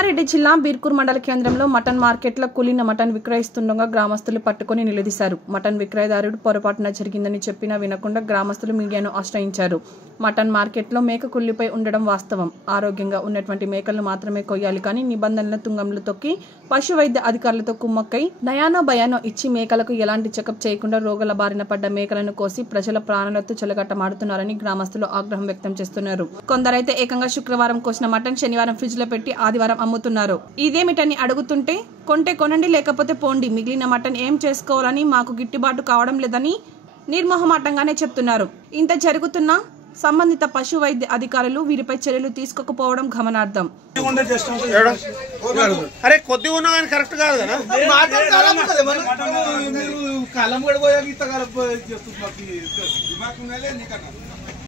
కామారెడ్డి జిల్లా బీర్కూర్ మండల కేంద్రంలో మటన్ మార్కెట్లో కూలిన మటన్ విక్రయిస్తుండగా గ్రామస్తులు పట్టుకుని నిలదీశారు. మటన్ విక్రయదారుడు పొరపాటున జరిగిందని చెప్పినా వినకుండా గ్రామస్తులు మీడియాను ఆశ్రయించారు. మటన్ మార్కెట్లో మేక కుళ్ళిపై ఉండడం వాస్తవం. ఆరోగ్యంగా ఉన్నటువంటి మేకలను మాత్రమే కొయ్యాలి కానీ నిబంధనల తుంగంలో తొక్కి పశు వైద్య అధికారులతో కుమ్మక్కై నయానో భయానో ఇచ్చి మేకలకు ఎలాంటి చెకప్ చేయకుండా రోగాల బారిన పడ్డ మేకలను కోసి ప్రజల ప్రాణాలతో చెలగట్టమాడుతున్నారని గ్రామస్తులు ఆగ్రహం వ్యక్తం చేస్తున్నారు. కొందరైతే ఏకంగా శుక్రవారం కోసిన మటన్ శనివారం ఫ్రిడ్జ్ లో పెట్టి ఆదివారం అమ్ముతున్నారు. ఇదేమిటని అడుగుతుంటే కొంటే కొనండి లేకపోతే పోండి, మిగిలిన మటన్ ఏం చేసుకోవాలని మాకు గిట్టుబాటు కావడం లేదని నిర్మోహమాటంగానే చెప్తున్నారు. ఇంత జరుగుతున్నా సంబంధిత పశు వైద్య అధికారులు వీరిపై చర్యలు తీసుకోకపోవడం గమనార్థం. అరే కొద్దిగా ఉన్నా కానీ కరెక్ట్ కాదు కదా.